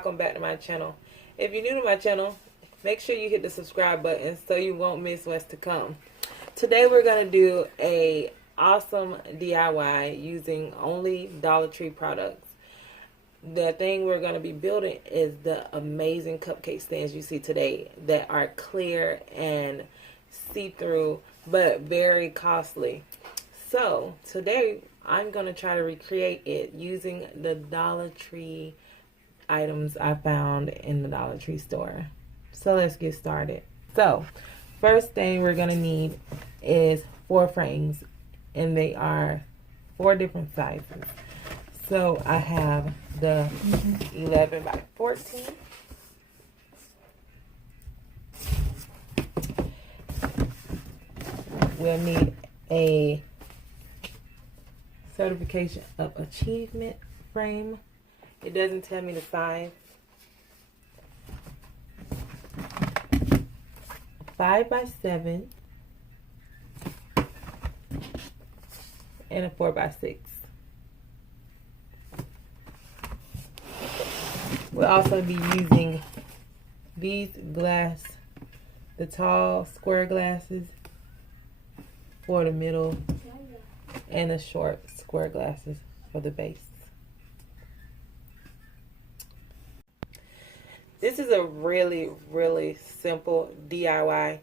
welcome back to my channel. If you're new to my channel, make sure you hit the subscribe button so you won't miss what's to come. Today we're going to do a awesome DIY using only Dollar Tree products. The thing we're going to be building is the amazing cupcake stands you see today that are clear and see-through but very costly. So today I'm going to try to recreate it using the Dollar Tree items I found in the Dollar Tree store. So let's get started. So first thing we're going to need is 4 frames, and they are 4 different sizes. So I have the 11 by 14. We'll need a certification of achievement frame. It doesn't tell me the size. 5 by 7 and a 4 by 6. We'll also be using these glass, the tall square glasses for the middle, and the short square glasses for the base. This is a really, really simple DIY.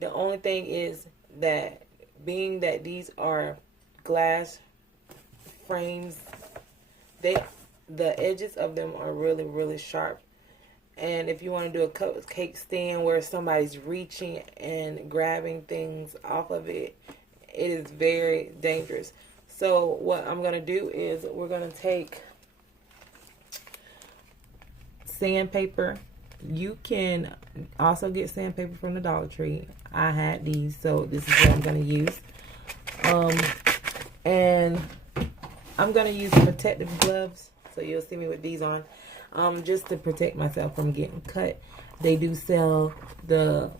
The only thing is that being that these are glass frames, the edges of them are really, really sharp. And if you want to do a cupcake stand where somebody's reaching and grabbing things off of it, it is very dangerous. So what I'm going to do is we're going to take sandpaper. You can also get sandpaper from the Dollar Tree. I had these, so this is what I'm going to use. And I'm going to use protective gloves, so you'll see me with these on, just to protect myself from getting cut. They do sell the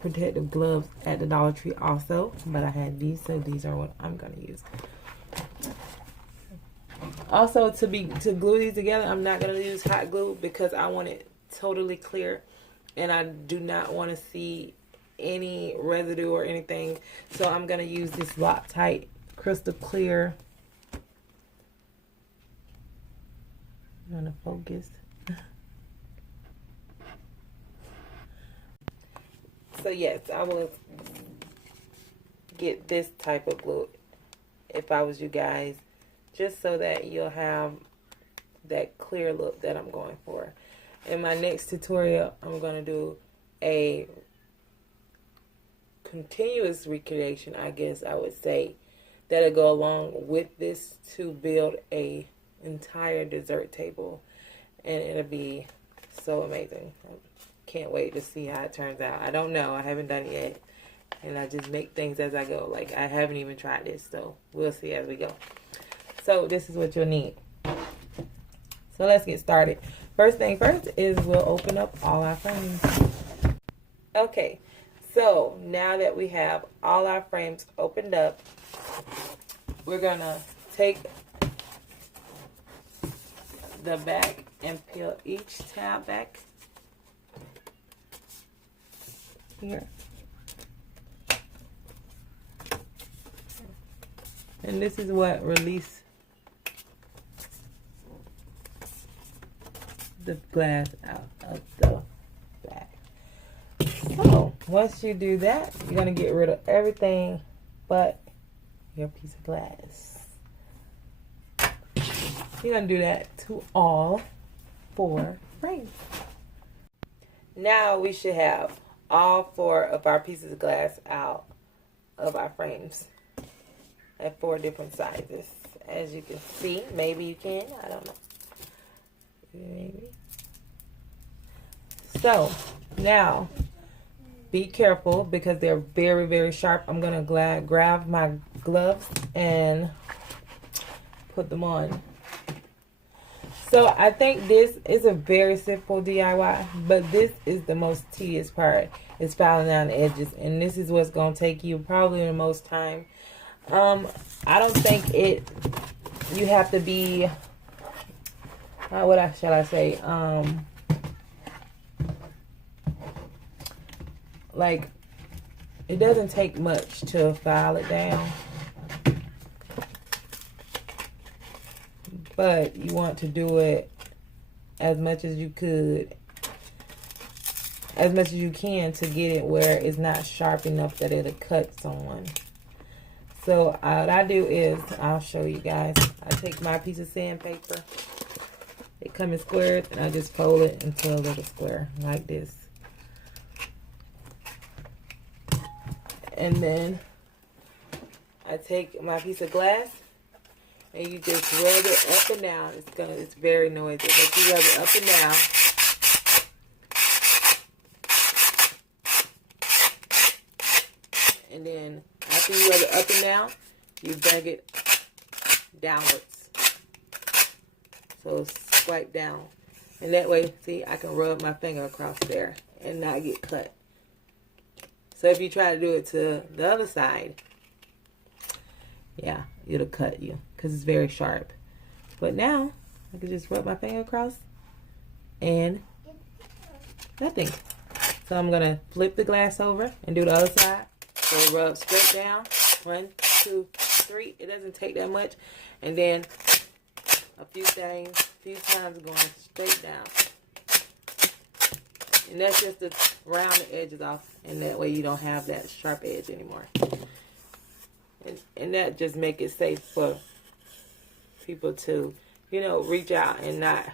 protective gloves at the Dollar Tree also, but I had these, so these are what I'm going to use. Also, to glue these together, I'm not going to use hot glue because I want it totally clear, and I do not want to see any residue or anything. So I'm going to use this Loctite crystal clear. I'm going to focus. So yes, I will get this type of glue if I was you guys, just so that you'll have that clear look that I'm going for. In my next tutorial, I'm going to do a continuous recreation, I guess I would say, that'll go along with this to build a entire dessert table, and it'll be so amazing. I can't wait to see how it turns out. I don't know, I haven't done it yet, and I just make things as I go. Like, I haven't even tried this, so we'll see as we go. So this is what you'll need. So let's get started. First thing first is we'll open up all our frames. Okay, so now that we have all our frames opened up, we're gonna take the back and peel each tab back here. And this is what releases the glass out of the back. So once you do that, you're going to get rid of everything but your piece of glass. You're going to do that to all 4 frames. Now we should have all 4 of our pieces of glass out of our frames at 4 different sizes. As you can see, maybe you can, I don't know. Maybe. So now be careful because they're very, very sharp. I'm gonna grab my gloves and put them on. So I think this is a very simple DIY, but this is the most tedious part, is filing down the edges, and this is what's gonna take you probably the most time. I don't think you have to be shall I say? Like, it doesn't take much to file it down, but you want to do it as much as you could, as much as you can, to get it where it's not sharp enough that it'll cut someone. So what I do is, I'll show you guys. I take my piece of sandpaper. It comes in squares, and I just fold it into a little square like this. And then I take my piece of glass, and you just rub it up and down. It's very noisy, but you rub it up and down. And then after you rub it up and down, you bring it downwards. So swipe down. And that way, see, I can rub my finger across there and not get cut. So if you try to do it to the other side, yeah, it'll cut you because it's very sharp. But now, I can just rub my finger across and nothing. So I'm going to flip the glass over and do the other side. So rub straight down. 1, 2, 3. It doesn't take that much. And then a few times going straight down. And that's just to round the edges off, and that way you don't have that sharp edge anymore. And that just make it safe for people to, you know, reach out and not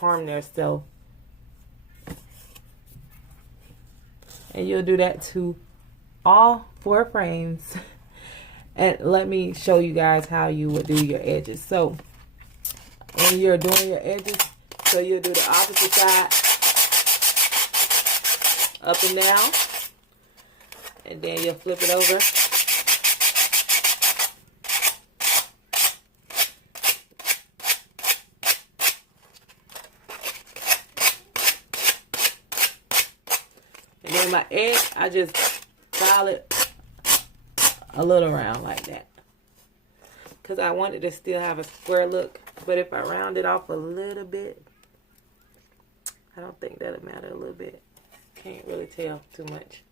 harm themselves. And you'll do that to all 4 frames. And let me show you guys how you would do your edges. So when you're doing your edges, so you'll do the opposite side, up and down, and then you'll flip it over. And then my edge, I just file it a little round like that, because I want it to still have a square look. But if I round it off a little bit, I don't think that'll matter a little bit. Can't really tell too much.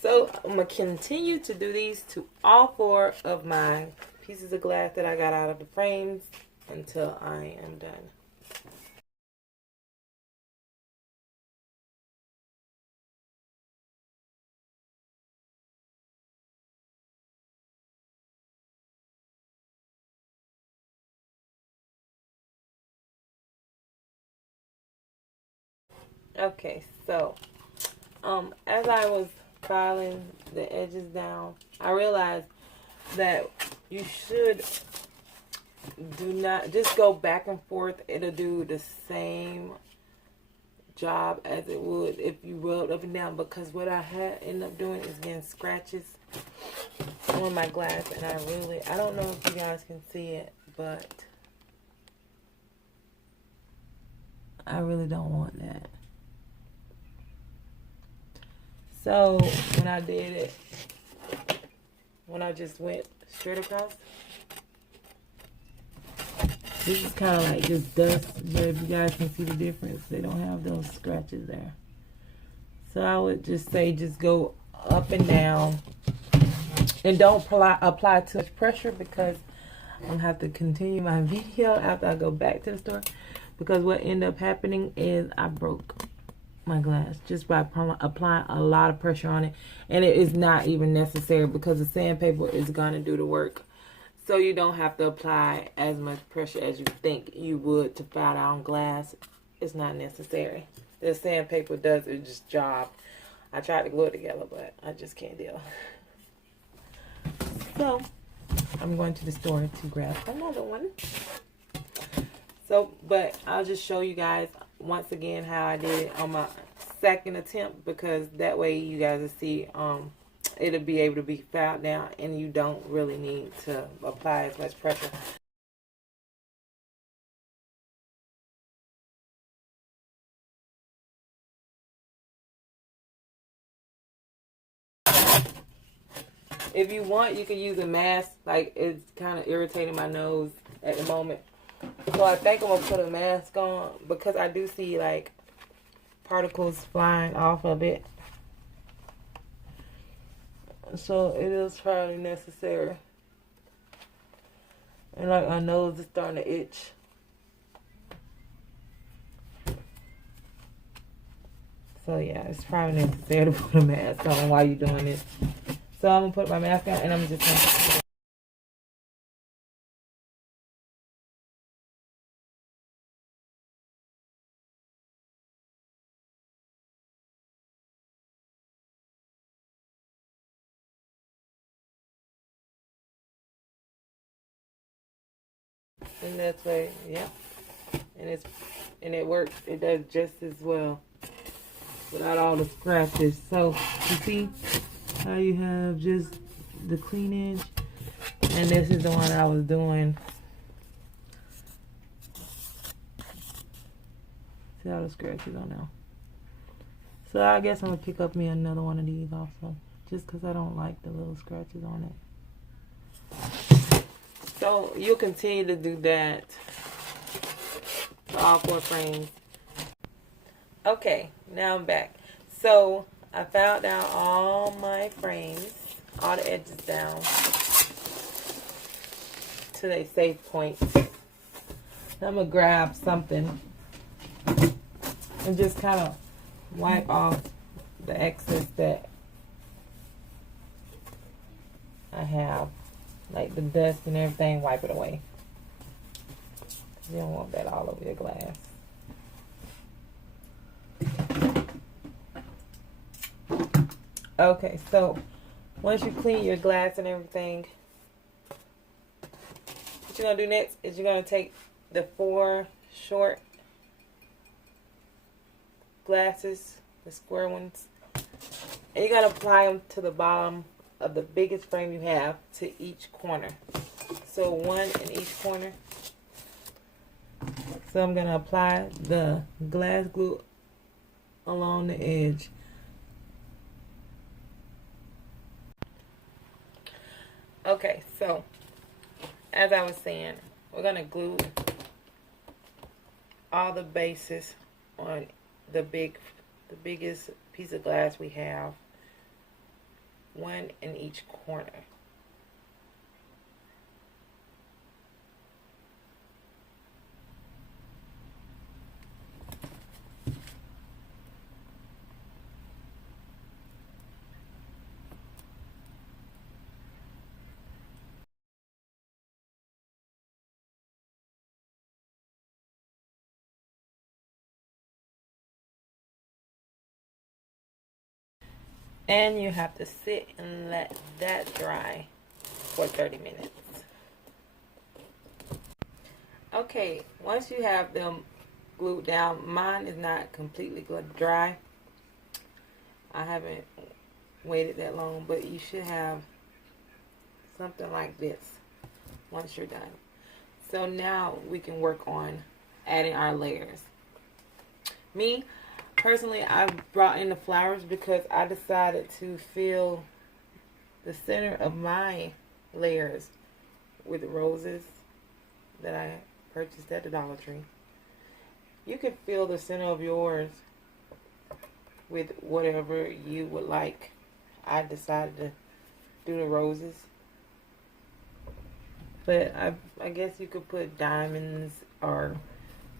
So I'm going to continue to do these to all 4 of my pieces of glass that I got out of the frames until I am done. Okay, so as I was filing the edges down, I realized that you should do not just go back and forth. It'll do the same job as it would if you rubbed up and down, because what I had end up doing is getting scratches on my glass, and I don't know if you guys can see it, but I really don't want that. So when I did it, when I just went straight across, this is kind of like just dust, but if you guys can see the difference, they don't have those scratches there. So I would just say just go up and down, and don't apply too much pressure, because I'm going to have to continue my video after I go back to the store, because what ended up happening is I broke my glass just by applying a lot of pressure on it, and it is not even necessary, because the sandpaper is going to do the work. So you don't have to apply as much pressure as you think you would to file down glass. It's not necessary. The sandpaper does its job. I tried to glue it together, but I just can't deal. So I'm going to the store to grab another one. So, but I'll just show you guys once again how I did it on my second attempt, because that way you guys will see it'll be able to be filed down, and you don't really need to apply as much pressure. If you want, you can use a mask. Like, it's kind of irritating my nose at the moment. So I think I'm gonna put a mask on because I do see like particles flying off of it. So it is probably necessary. And like my nose is starting to itch. So yeah, it's probably necessary to put a mask on while you're doing this. So I'm gonna put my mask on and I'm just gonna. And that's way, yeah. And it works. It does just as well without all the scratches. So you see how you have just the clean edge, and this is the one I was doing. See how the scratches on now. So I guess I'm gonna pick up me another one of these also, just because I don't like the little scratches on it. So you'll continue to do that for all 4 frames. Okay, now I'm back. So I filed down all my frames, all the edges down to their safe point. Now I'm gonna grab something and just kind of wipe off the excess that I have, like the dust and everything. Wipe it away. You don't want that all over your glass. Okay, so once you clean your glass and everything, what you're gonna do next is you're gonna take the 4 short glasses, the square ones, and you're gonna apply them to the bottom of the biggest frame you have to each corner. So 1 in each corner. So I'm gonna apply the glass glue along the edge. Okay, so as I was saying, we're gonna glue all the bases on the biggest piece of glass we have, 1 in each corner. And you have to sit and let that dry for 30 minutes. Okay, once you have them glued down, mine is not completely dry. I haven't waited that long, but you should have something like this once you're done. So now we can work on adding our layers. Me, personally, I brought in the flowers because I decided to fill the center of my layers with roses that I purchased at the Dollar Tree. You can fill the center of yours with whatever you would like. I decided to do the roses. But I guess you could put diamonds or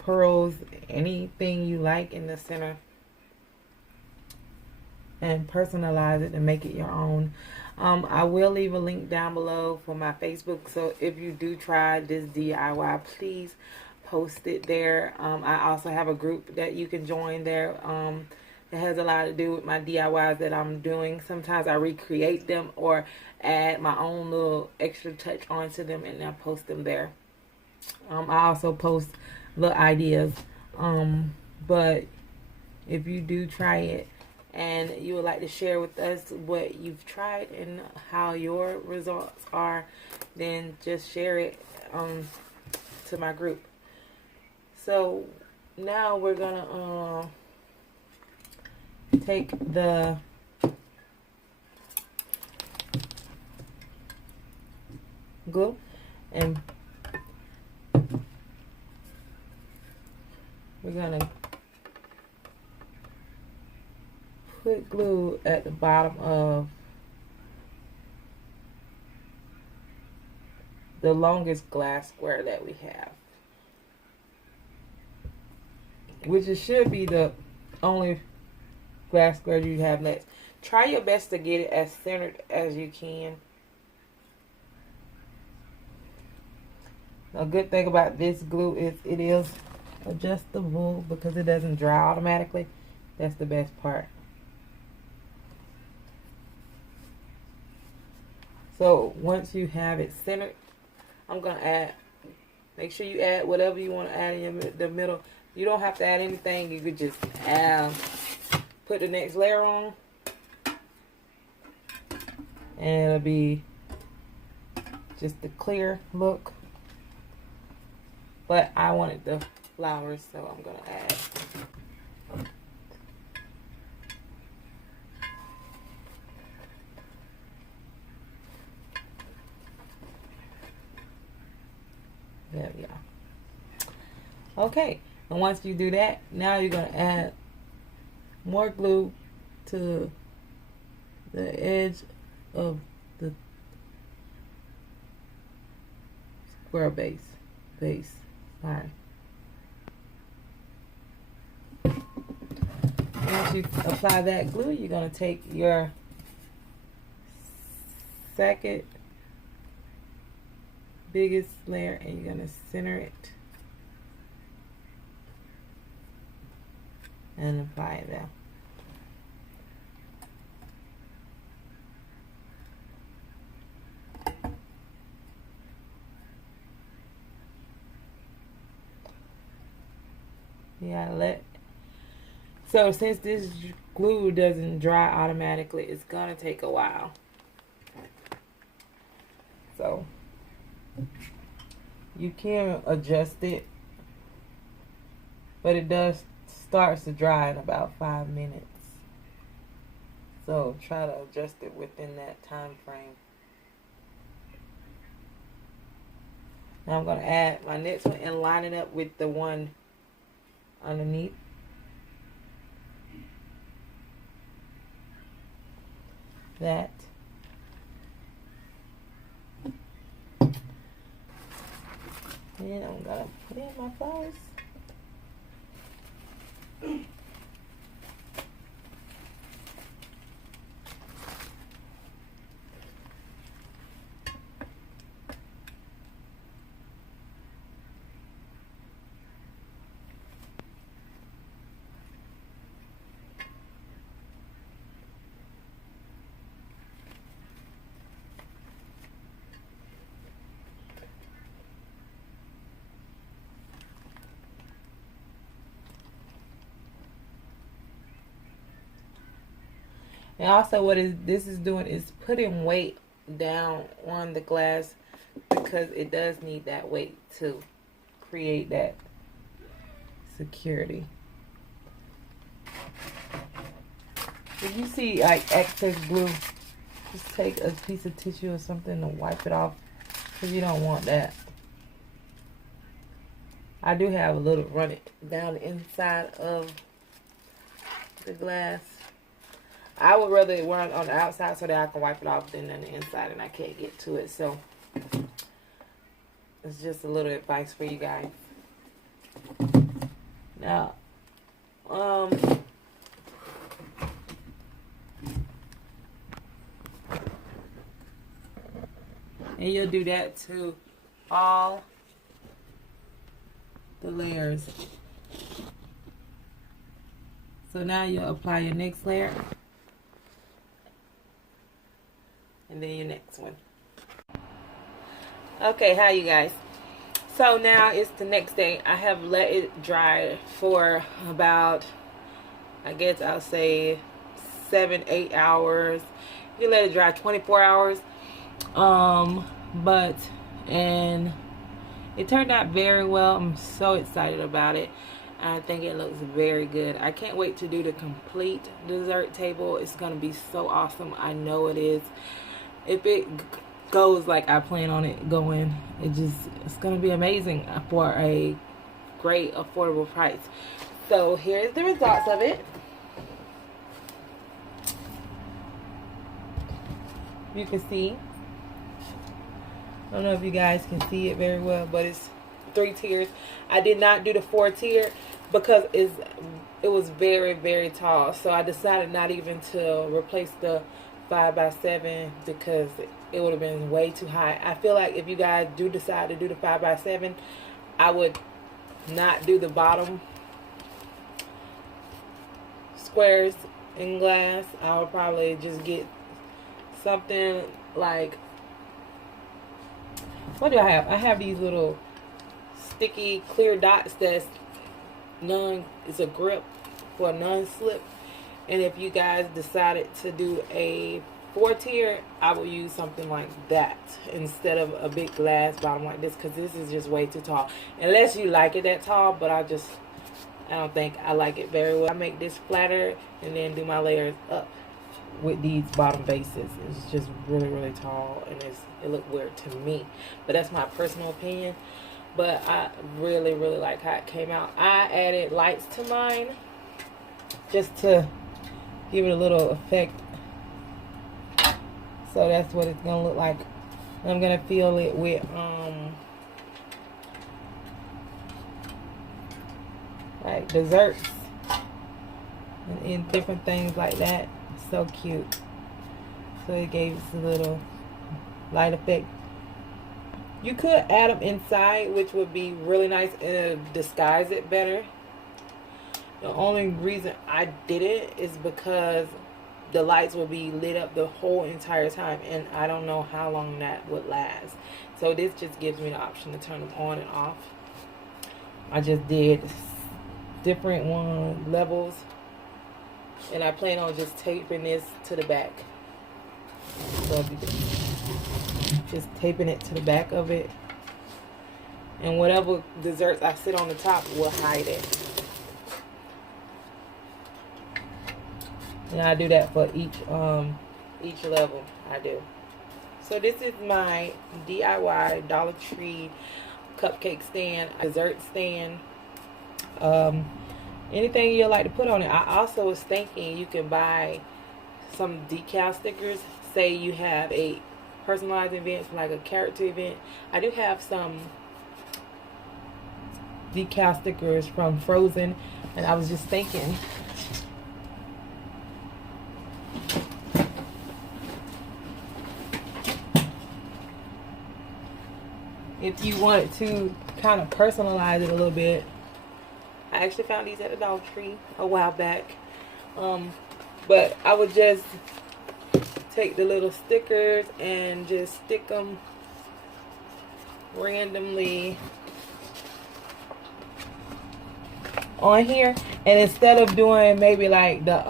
pearls, anything you like in the center, and personalize it and make it your own. I will leave a link down below for my Facebook, so if you do try this DIY, please post it there. I also have a group that you can join there. It has a lot to do with my DIYs that I'm doing. Sometimes I recreate them or add my own little extra touch onto them, and I post them there. I also post little ideas. But if you do try it and you would like to share with us what you've tried and how your results are, then just share it to my group. So now we're gonna take the glue and we're gonna put glue at the bottom of the longest glass square that we have, which it should be the only glass square you have left. Try your best to get it as centered as you can. A good thing about this glue is it is adjustable because it doesn't dry automatically. That's the best part. So once you have it centered, I'm going to add, make sure you add whatever you want to add in the middle. You don't have to add anything. You could just add, put the next layer on, and it'll be just the clear look. But I wanted the flowers, so I'm going to add. There we are. Okay, and once you do that, now you're going to add more glue to the edge of the square base. Sorry. Once you apply that glue, you're going to take your second biggest layer and you're going to center it and apply it there. So since this glue doesn't dry automatically, it's gonna take a while. So you can adjust it, but it does starts to dry in about 5 minutes. So try to adjust it within that time frame. Now I'm gonna add my next one and line it up with the one underneath. That. And I'm gonna put in my flowers. And also this is doing is putting weight down on the glass because it does need that weight to create that security. If you see like excess glue, just take a piece of tissue or something to wipe it off because you don't want that. I do have a little running down the inside of the glass. I would rather it run on the outside so that I can wipe it off than on the inside and I can't get to it. So it's just a little advice for you guys. Now, and you'll do that to all the layers. So now you'll apply your next layer. And then your next one. Okay, hi you guys. So now it's the next day. I have let it dry for about, I guess I'll say 7-8 hours. You can let it dry 24 hours. And it turned out very well. I'm so excited about it. I think it looks very good. I can't wait to do the complete dessert table. It's going to be so awesome. I know it is. If it goes like I plan on it going, it's going to be amazing for a great affordable price. So here's the results of it. You can see, I don't know if you guys can see it very well, but it's 3 tiers. I did not do the 4 tier because it was very, very tall. So I decided not even to replace the 5x7 because it would have been way too high. I feel like if you guys do decide to do the 5x7, I would not do the bottom squares in glass. I would probably just get something like, what do I have? I have these little sticky clear dots that's it's a grip for a non-slip. And if you guys decided to do a 4 tier, I will use something like that instead of a big glass bottom like this, because this is just way too tall. Unless you like it that tall, but I don't think I like it very well. I make this flatter and then do my layers up with these bottom bases. It's just really, really tall, and it looked weird to me, but that's my personal opinion. But I really, really like how it came out. I added lights to mine just to give it a little effect. So that's what it's gonna look like. I'm gonna fill it with like desserts and different things like that. So cute. So it gave us a little light effect. You could add them inside, which would be really nice and disguise it better. The only reason I did it is because the lights will be lit up the whole entire time, and I don't know how long that would last. So this just gives me the option to turn them on and off. I just did different levels, and I plan on just taping this to the back. So just taping it to the back of it, and whatever desserts I sit on the top will hide it. And I do that for each level I do. So this is my DIY Dollar Tree cupcake stand, dessert stand. Anything you like to put on it. I also was thinking you can buy some decal stickers. Say you have a personalized event, like a character event. I do have some decal stickers from Frozen, and I was just thinking if you wanted to kind of personalize it a little bit. I actually found these at the Dollar Tree a while back. But I would just take the little stickers and just stick them randomly on here. And instead of doing maybe like the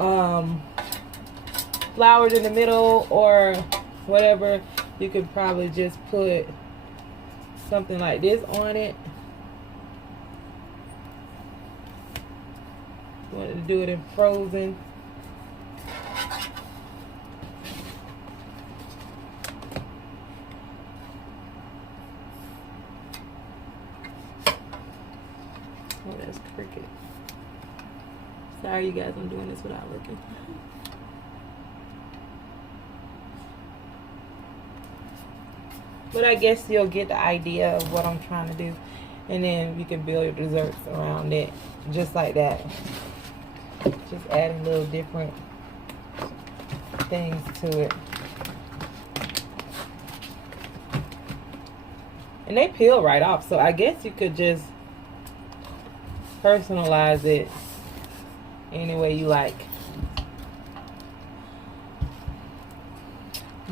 flowers in the middle or whatever, you could probably just put something like this on it. Wanted to do it in Frozen. Oh, that's cricket. Sorry, you guys, I'm doing this without looking. But I guess you'll get the idea of what I'm trying to do. And then you can build your desserts around it. Just like that. Just adding little different things to it. And they peel right off. So I guess you could just personalize it any way you like.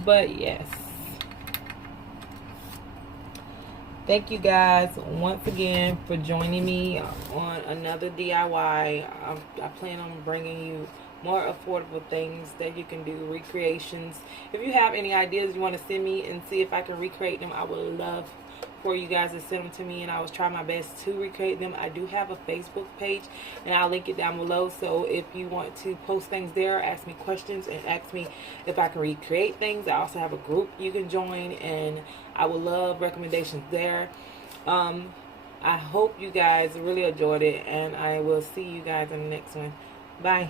But yes. Thank you guys once again for joining me on another DIY. I plan on bringing you more affordable things that you can do, recreations. If you have any ideas you want to send me and see if I can recreate them, I would love for you guys to send them to me, and I will try my best to recreate them. I do have a Facebook page, and I'll link it down below. So if you want to post things there, ask me questions and ask me if I can recreate things. I also have a group you can join, and I would love recommendations there. I I hope you guys really enjoyed it, and I will see you guys in the next one. Bye.